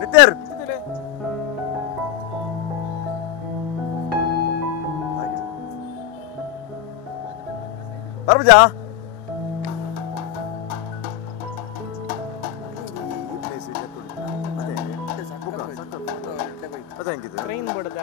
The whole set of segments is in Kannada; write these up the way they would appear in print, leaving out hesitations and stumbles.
ನಿತ್ಯರ್ ಬರ್ಬಜಾ ಅದೇ ಹೆಂಗಿದೆ ಟ್ರೈನ್ ಬಿಡದೆ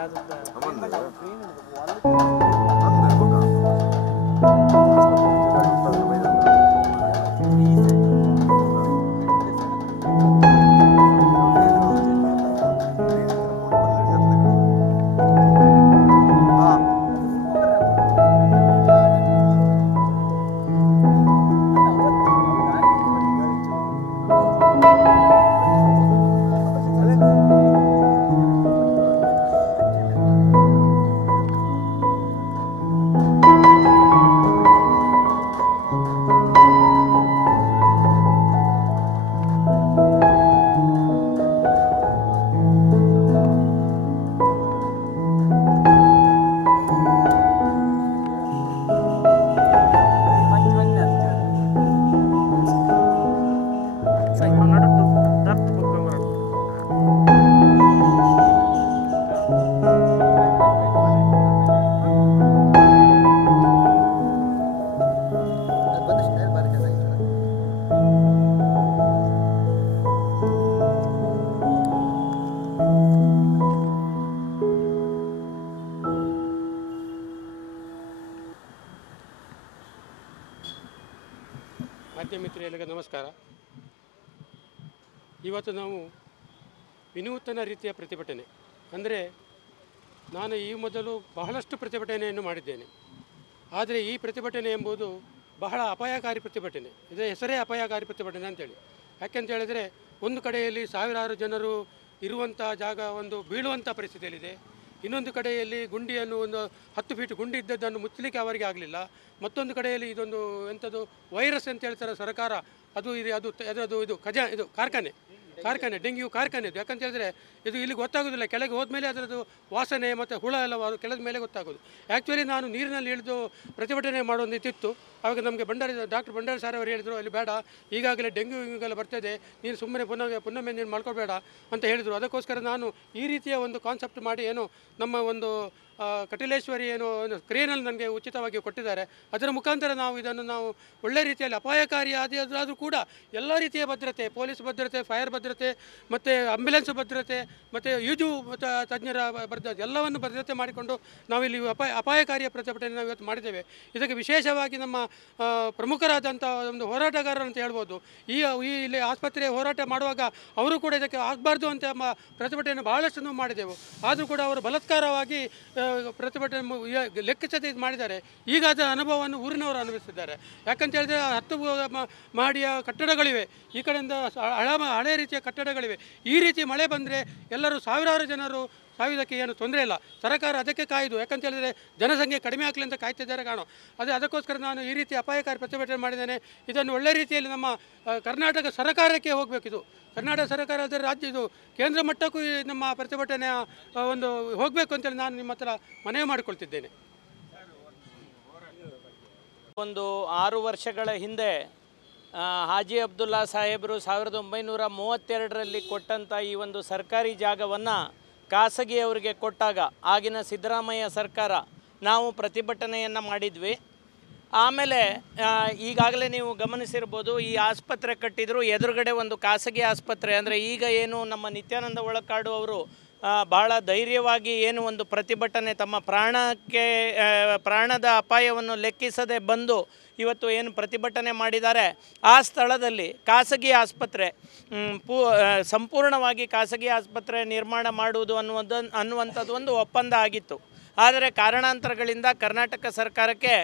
ಮಾಧ್ಯಮ ಮಿತ್ರರಿಗೆ ನಮಸ್ಕಾರ. ಇವತ್ತು ನಾವು ವಿನೂತನ ರೀತಿಯ ಪ್ರತಿಭಟನೆ ಅಂದರೆ ನಾನು ಈ ಮೊದಲು ಬಹಳಷ್ಟು ಪ್ರತಿಭಟನೆಯನ್ನು ಮಾಡಿದ್ದೇನೆ. ಆದರೆ ಈ ಪ್ರತಿಭಟನೆ ಎಂಬುದು ಬಹಳ ಅಪಾಯಕಾರಿ ಪ್ರತಿಭಟನೆ. ಇದರ ಹೆಸರೇ ಅಪಾಯಕಾರಿ ಪ್ರತಿಭಟನೆ ಅಂತೇಳಿ. ಯಾಕೆಂತ ಹೇಳಿದರೆ ಒಂದು ಕಡೆಯಲ್ಲಿ ಸಾವಿರಾರು ಜನರು ಇರುವಂಥ ಜಾಗ ಒಂದು ಬೀಳುವಂಥ ಪರಿಸ್ಥಿತಿಯಲ್ಲಿದೆ. ಇನ್ನೊಂದು ಕಡೆಯಲ್ಲಿ ಗುಂಡಿಯನ್ನು ಒಂದು 10 ಫೀಟ್ ಗುಂಡಿ ಇದ್ದದ್ದನ್ನು ಮುಚ್ಚಲಿಕ್ಕೆ ಅವರಿಗೆ ಆಗಲಿಲ್ಲ. ಮತ್ತೊಂದು ಕಡೆಯಲ್ಲಿ ಇದೊಂದು ಎಂಥದ್ದು ವೈರಸ್ ಅಂತ ಹೇಳ್ತಾರೆ ಸರ್ಕಾರ, ಇದು ಕಾರ್ಖಾನೆ ಕಾರ್ಖಾನೆ, ಡೆಂಗ್ಯೂ ಕಾರ್ಖಾನೆ ಇದು. ಯಾಕಂತ ಹೇಳಿದ್ರೆ ಇದು ಇಲ್ಲಿ ಗೊತ್ತಾಗೋದಿಲ್ಲ, ಕೆಳಗೆ ಹೋದ್ಮೇಲೆ ಅದರದ್ದು ವಾಸನೆ ಮತ್ತು ಹುಳ ಎಲ್ಲ ಕೆಳದ ಮೇಲೆ ಗೊತ್ತಾಗೋದು. ಆ್ಯಕ್ಚುಲಿ ನಾನು ನೀರಿನಲ್ಲಿ ಇಳಿದು ಪ್ರತಿಭಟನೆ ಮಾಡೋದಿತ್ತು. ಆವಾಗ ನಮಗೆ ಡಾಕ್ಟರ್ ಭಂಡಾರಿ ಸರ್ ಅವರು ಹೇಳಿದರು, ಅಲ್ಲಿ ಬೇಡ, ಈಗಾಗಲೇ ಡೆಂಗ್ಯೂ ಹಿಂಗೆಲ್ಲ ಬರ್ತದೆ, ನೀನು ಸುಮ್ಮನೆ ಪುನಃ ನೀನು ಮಾಡ್ಕೊಬೇಡ ಅಂತ ಹೇಳಿದರು. ಅದಕ್ಕೋಸ್ಕರ ನಾನು ಈ ರೀತಿಯ ಒಂದು ಕಾನ್ಸೆಪ್ಟ್ ಮಾಡಿ ಏನು ನಮ್ಮ ಒಂದು ಕಟಿಲೇಶ್ವರಿ ಏನು ಕ್ರೇನಲ್ಲಿ ನನಗೆ ಉಚಿತವಾಗಿ ಕೊಟ್ಟಿದ್ದಾರೆ. ಅದರ ಮುಖಾಂತರ ನಾವು ಒಳ್ಳೆ ರೀತಿಯಲ್ಲಿ ಅಪಾಯಕಾರಿ ಆದರೂ ಕೂಡ ಎಲ್ಲ ರೀತಿಯ ಭದ್ರತೆ, ಪೊಲೀಸ್ ಭದ್ರತೆ, ಫೈರ್ ಭದ್ರತೆ ಮತ್ತು ಆಂಬ್ಯುಲೆನ್ಸ್ ಭದ್ರತೆ ಮತ್ತು ಈಜು ತಜ್ಞರ ಭದ್ರತೆ ಎಲ್ಲವನ್ನು ಭದ್ರತೆ ಮಾಡಿಕೊಂಡು ನಾವಿಲ್ಲಿ ಅಪಾಯಕಾರಿಯ ಪ್ರತಿಭಟನೆ ನಾವು ಇವತ್ತು ಮಾಡಿದ್ದೇವೆ. ಇದಕ್ಕೆ ವಿಶೇಷವಾಗಿ ನಮ್ಮ ಪ್ರಮುಖರಾದಂಥ ಒಂದು ಹೋರಾಟಗಾರರು ಅಂತ ಹೇಳ್ಬೋದು. ಇಲ್ಲಿ ಆಸ್ಪತ್ರೆ ಹೋರಾಟ ಮಾಡುವಾಗ ಅವರು ಕೂಡ ಇದಕ್ಕೆ ಆಗಬಾರ್ದು ಅಂತ ಪ್ರತಿಭಟನೆ ಬಹಳಷ್ಟು ನಾವು ಮಾಡಿದೆವು. ಆದರೂ ಕೂಡ ಅವರು ಬಲಾತ್ಕಾರವಾಗಿ ಪ್ರತಿಭಟನೆ ಲೆಕ್ಕಿಸದೆ ಇದು ಮಾಡಿದ್ದಾರೆ. ಈಗ ಅದರ ಅನುಭವವನ್ನು ಊರಿನವರು ಅನುಭವಿಸಿದ್ದಾರೆ. ಯಾಕಂತ ಹೇಳಿದ್ರೆ 10 ಮಾಡಿಯ ಕಟ್ಟಡಗಳಿವೆ, ಈ ಕಡೆಯಿಂದ ಹಳೆ ರೀತಿಯ ಕಟ್ಟಡಗಳಿವೆ. ಈ ರೀತಿ ಮಳೆ ಬಂದರೆ ಸಾವಿರಾರು ಜನರು ಸಾವಿದಕ್ಕೆ ಏನು ತೊಂದರೆ ಇಲ್ಲ. ಸರ್ಕಾರ ಅದಕ್ಕೆ ಕಾಯ್ದು, ಯಾಕಂತ ಹೇಳಿದರೆ ಜನಸಂಖ್ಯೆ ಕಡಿಮೆ ಆಗಲಿ ಅಂತ ಕಾಯ್ತಿದ್ದಾರೆ ಕಾಣೋ. ಅದಕ್ಕೋಸ್ಕರ ನಾನು ಈ ರೀತಿ ಅಪಾಯಕಾರಿ ಪ್ರತಿಭಟನೆ ಮಾಡಿದ್ದೇನೆ. ಇದನ್ನು ಒಳ್ಳೆ ರೀತಿಯಲ್ಲಿ ನಮ್ಮ ಕರ್ನಾಟಕ ಸರ್ಕಾರಕ್ಕೆ ಹೋಗಬೇಕಿದು. ಕರ್ನಾಟಕ ಸರ್ಕಾರ ಅದರ ರಾಜ್ಯ ಇದು ಕೇಂದ್ರ ಮಟ್ಟಕ್ಕೂ ನಮ್ಮ ಪ್ರತಿಭಟನೆ ಒಂದು ಹೋಗಬೇಕು ಅಂತೇಳಿ ನಾನು ನಿಮ್ಮ ಹತ್ರ ಮನವಿ ಮಾಡಿಕೊಳ್ತಿದ್ದೇನೆ. ಒಂದು 6 ವರ್ಷಗಳ ಹಿಂದೆ ಹಾಜಿ ಅಬ್ದುಲ್ಲಾ ಸಾಹೇಬರು 1932ರಲ್ಲಿ ಕೊಟ್ಟಂಥ ಈ ಒಂದು ಸರ್ಕಾರಿ ಜಾಗವನ್ನು ಖಾಸಗಿಯವರಿಗೆ ಕೊಟ್ಟಾಗ ಆಗಿನ ಸಿದ್ದರಾಮಯ್ಯ ಸರ್ಕಾರ ನಾವು ಪ್ರತಿಭಟನೆಯನ್ನು ಮಾಡಿದ್ವಿ. ಆಮೇಲೆ ಈಗಾಗಲೇ ನೀವು ಗಮನಿಸಿರ್ಬೋದು, ಈ ಆಸ್ಪತ್ರೆ ಕಟ್ಟಿದ್ರು, ಎದುರುಗಡೆ ಒಂದು ಖಾಸಗಿ ಆಸ್ಪತ್ರೆ. ಅಂದರೆ ಈಗ ಏನು ನಮ್ಮ ನಿತ್ಯಾನಂದ ಒಳಕಾಡು ಅವರು ಭಾಳ ಧೈರ್ಯವಾಗಿ ಏನು ಒಂದು ಪ್ರತಿಭಟನೆ ತಮ್ಮ ಪ್ರಾಣದ ಅಪಾಯವನ್ನು ಲೆಕ್ಕಿಸದೆ ಬಂದು ಇವತ್ತು ಏನು ಪ್ರತಿಭಟನೆ ಮಾಡಿದ್ದಾರೆ, ಆ ಸ್ಥಳದಲ್ಲಿ ಖಾಸಗಿ ಆಸ್ಪತ್ರೆ ಸಂಪೂರ್ಣವಾಗಿ ಖಾಸಗಿ ಆಸ್ಪತ್ರೆ ನಿರ್ಮಾಣ ಮಾಡುವುದು ಅನ್ನುವಂಥದ್ದು ಒಂದು ಒಪ್ಪಂದ ಆಗಿತ್ತು. ಆದರೆ ಕಾರಣಾಂತರಗಳಿಂದ ಕರ್ನಾಟಕ ಸರ್ಕಾರಕ್ಕೆ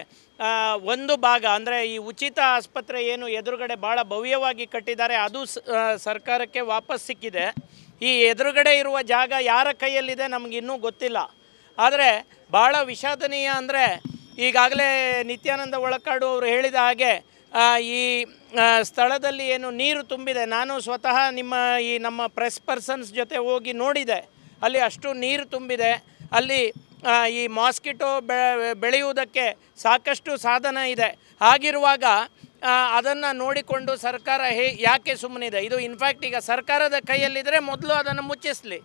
ಒಂದು ಭಾಗ ಅಂದರೆ ಈ ಉಚಿತ ಆಸ್ಪತ್ರೆ ಏನು ಎದುರುಗಡೆ ಭಾಳ ಭವ್ಯವಾಗಿ ಕಟ್ಟಿದ್ದಾರೆ ಅದು ಸರ್ಕಾರಕ್ಕೆ ವಾಪಸ್ ಸಿಕ್ಕಿದೆ. ಈ ಎದುರುಗಡೆ ಇರುವ ಜಾಗ ಯಾರ ಕೈಯಲ್ಲಿದೆ ನಮಗಿನ್ನೂ ಗೊತ್ತಿಲ್ಲ. ಆದರೆ ಭಾಳ ವಿಷಾದನೀಯ ಅಂದರೆ ಈಗಾಗಲೇ ನಿತ್ಯಾನಂದ ಒಳಕಾಡು ಅವರು ಹೇಳಿದ ಹಾಗೆ ಈ ಸ್ಥಳದಲ್ಲಿ ಏನು ನೀರು ತುಂಬಿದೆ, ನಾನು ಸ್ವತಃ ನಮ್ಮ ಪ್ರೆಸ್ ಪರ್ಸನ್ಸ್ ಜೊತೆ ಹೋಗಿ ನೋಡಿದೆ. ಅಲ್ಲಿ ಅಷ್ಟು ನೀರು ತುಂಬಿದೆ. ಅಲ್ಲಿ ಈ ಮಾಸ್ಕಿಟೋ ಬೆಳೆಯುವುದಕ್ಕೆ ಸಾಕಷ್ಟು ಸಾಧನ ಇದೆ. ಹಾಗಿರುವಾಗ ಅದನ್ನು ನೋಡಿಕೊಂಡು ಸರ್ಕಾರ ಯಾಕೆ ಸುಮ್ಮನಿದೆ? ಇದು ಇನ್ಫ್ಯಾಕ್ಟ್ ಈಗ ಸರ್ಕಾರದ ಕೈಯಲ್ಲಿದ್ದರೆ ಮೊದಲು ಅದನ್ನು ಮುಚ್ಚಿಸಲಿ.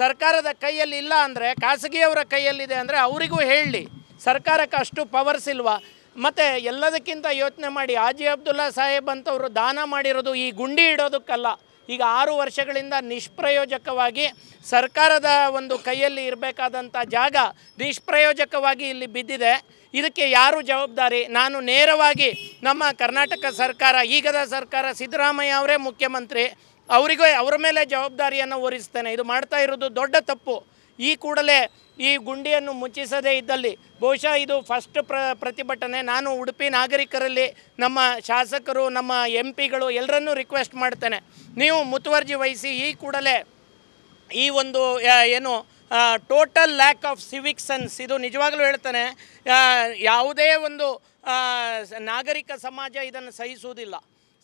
ಸರ್ಕಾರದ ಕೈಯಲ್ಲಿ ಇಲ್ಲ ಅಂದರೆ, ಖಾಸಗಿಯವರ ಕೈಯಲ್ಲಿದೆ ಅಂದರೆ ಅವರಿಗೂ ಹೇಳಲಿ. ಸರ್ಕಾರಕ್ಕೆ ಅಷ್ಟು ಪವರ್ಸ್ ಇಲ್ವಾ? ಮತ್ತು ಎಲ್ಲದಕ್ಕಿಂತ ಯೋಚನೆ ಮಾಡಿ, ಹಾಜಿ ಅಬ್ದುಲ್ಲಾ ಸಾಹೇಬ್ ಅಂತವರು ದಾನ ಮಾಡಿರೋದು ಈ ಗುಂಡಿ ಇಡೋದಕ್ಕಲ್ಲ. ಈಗ 6 ವರ್ಷಗಳಿಂದ ನಿಷ್ಪ್ರಯೋಜಕವಾಗಿ ಸರ್ಕಾರದ ಒಂದು ಕೈಯಲ್ಲಿ ಇರಬೇಕಾದಂಥ ಜಾಗ ನಿಷ್ಪ್ರಯೋಜಕವಾಗಿ ಇಲ್ಲಿ ಬಿದ್ದಿದೆ. ಇದಕ್ಕೆ ಯಾರು ಜವಾಬ್ದಾರಿ? ನಾನು ನೇರವಾಗಿ ನಮ್ಮ ಕರ್ನಾಟಕ ಸರ್ಕಾರ, ಈಗದ ಸರ್ಕಾರ, ಸಿದ್ದರಾಮಯ್ಯ ಅವರೇ ಮುಖ್ಯಮಂತ್ರಿ, ಅವರ ಮೇಲೆ ಜವಾಬ್ದಾರಿಯನ್ನು ಹೊರಿಸ್ತೇನೆ. ಇದು ಮಾಡ್ತಾ ಇರೋದು ದೊಡ್ಡ ತಪ್ಪು. ಈ ಕೂಡಲೇ ಈ ಗುಂಡಿಯನ್ನು ಮುಚ್ಚಿಸದೇ ಇದ್ದಲ್ಲಿ ಬಹುಶಃ ಇದು ಫಸ್ಟ್ ಪ್ರತಿಭಟನೆ. ನಾನು ಉಡುಪಿ ನಾಗರಿಕರಲ್ಲಿ ನಮ್ಮ ಶಾಸಕರು, ನಮ್ಮ MP ಗಳು ಎಲ್ಲರನ್ನೂ ರಿಕ್ವೆಸ್ಟ್ ಮಾಡ್ತೇನೆ, ನೀವು ಮುತುವರ್ಜಿ ವಹಿಸಿ ಈ ಕೂಡಲೇ ಈ ಒಂದು ಏನು total lack of Civic sense, ಇದು ನಿಜವಾಗಲೂ ಹೇಳ್ತಾನೆ, ಯಾವುದೇ ಒಂದು ನಾಗರಿಕ ಸಮಾಜ ಇದನ್ನು ಸಹಿಸುವುದಿಲ್ಲ.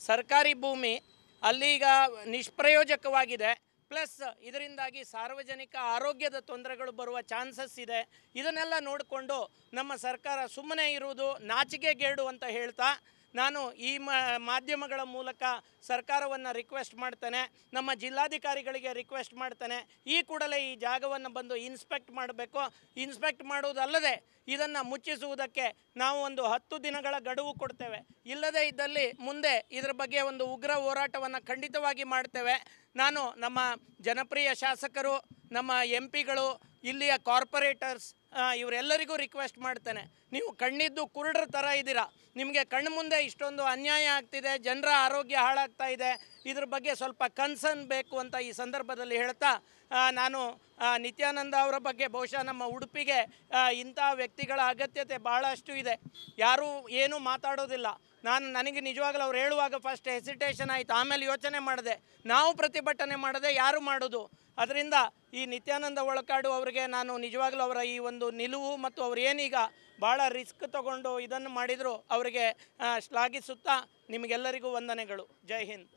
ಸರ್ಕಾರಿ ಭೂಮಿ ಅಲ್ಲೀಗ ನಿಷ್ಪ್ರಯೋಜಕವಾಗಿದೆ. ಪ್ಲಸ್ ಇದರಿಂದಾಗಿ ಸಾರ್ವಜನಿಕ ಆರೋಗ್ಯದ ತೊಂದರೆಗಳು ಬರುವ ಚಾನ್ಸಸ್ ಇದೆ. ಇದನ್ನೆಲ್ಲ ನೋಡಿಕೊಂಡು ನಮ್ಮ ಸರ್ಕಾರ ಸುಮ್ಮನೆ ಇರುವುದು ನಾಚಿಕೆಗೇಡು ಅಂತ ಹೇಳ್ತಾ ನಾನು ಈ ಮಾಧ್ಯಮಗಳ ಮೂಲಕ ಸರ್ಕಾರವನ್ನು ರಿಕ್ವೆಸ್ಟ್ ಮಾಡ್ತೇನೆ, ನಮ್ಮ ಜಿಲ್ಲಾಧಿಕಾರಿಗಳಿಗೆ ರಿಕ್ವೆಸ್ಟ್ ಮಾಡ್ತೇನೆ, ಈ ಕೂಡಲೇ ಈ ಜಾಗವನ್ನು ಬಂದು ಇನ್ಸ್ಪೆಕ್ಟ್ ಮಾಡಬೇಕು. ಇನ್ಸ್ಪೆಕ್ಟ್ ಮಾಡುವುದಲ್ಲದೆ ಇದನ್ನು ಮುಚ್ಚಿಸುವುದಕ್ಕೆ ನಾವು ಒಂದು 10 ದಿನಗಳ ಗಡುವು ಕೊಡ್ತೇವೆ. ಇಲ್ಲದೇ ಇದ್ದಲ್ಲಿ ಮುಂದೆ ಇದರ ಬಗ್ಗೆ ಒಂದು ಉಗ್ರ ಹೋರಾಟವನ್ನು ಖಂಡಿತವಾಗಿ ಮಾಡ್ತೇವೆ. ನಾನು ನಮ್ಮ ಜನಪ್ರಿಯ ಶಾಸಕರು, ನಮ್ಮ MP ಗಳು, ಇಲ್ಲಿಯ ಕಾರ್ಪೊರೇಟರ್ಸ್ ಇವರೆಲ್ಲರಿಗೂ ರಿಕ್ವೆಸ್ಟ್ ಮಾಡ್ತೇನೆ, ನೀವು ಕಣ್ಣಿದ್ದು ಕುರುಡರ ಥರ ಇದ್ದೀರಾ. ನಿಮಗೆ ಕಣ್ಣು ಮುಂದೆ ಇಷ್ಟೊಂದು ಅನ್ಯಾಯ ಆಗ್ತಿದೆ, ಜನರ ಆರೋಗ್ಯ ಹಾಳಾಗ್ತಾ ಇದೆ, ಇದ್ರ ಬಗ್ಗೆ ಸ್ವಲ್ಪ ಕನ್ಸರ್ನ್ ಬೇಕು ಅಂತ ಈ ಸಂದರ್ಭದಲ್ಲಿ ಹೇಳ್ತಾ ನಾನು ನಿತ್ಯಾನಂದ ಅವರ ಬಗ್ಗೆ ಬಹುಶಃ ನಮ್ಮ ಉಡುಪಿಗೆ ಇಂಥ ವ್ಯಕ್ತಿಗಳ ಅಗತ್ಯತೆ ಭಾಳಷ್ಟು ಇದೆ. ಯಾರೂ ಏನೂ ಮಾತಾಡೋದಿಲ್ಲ. ನನಗೆ ನಿಜವಾಗಲೂ ಅವ್ರು ಹೇಳುವಾಗ ಫಸ್ಟ್ ಹೆಸಿಟೇಷನ್ ಆಯಿತು, ಆಮೇಲೆ ಯೋಚನೆ ಮಾಡಿದೆ, ನಾವು ಪ್ರತಿಭಟನೆ ಮಾಡದೆ ಯಾರು ಮಾಡೋದು? ಅದರಿಂದ ಈ ನಿತ್ಯಾನಂದ ಒಳಕಾಡು ಅವರಿಗೆ ನಾನು ನಿಜವಾಗಲೂ ಅವರ ಈ ಒಂದು ನಿಲುವು ಮತ್ತು ಅವ್ರು ಏನೀಗ ಭಾಳ ರಿಸ್ಕ್ ತಗೊಂಡು ಇದನ್ನು ಮಾಡಿದರು ಅವರಿಗೆ ಶ್ಲಾಘಿಸುತ್ತಾ ನಿಮಗೆಲ್ಲರಿಗೂ ವಂದನೆಗಳು. ಜೈ ಹಿಂದ್.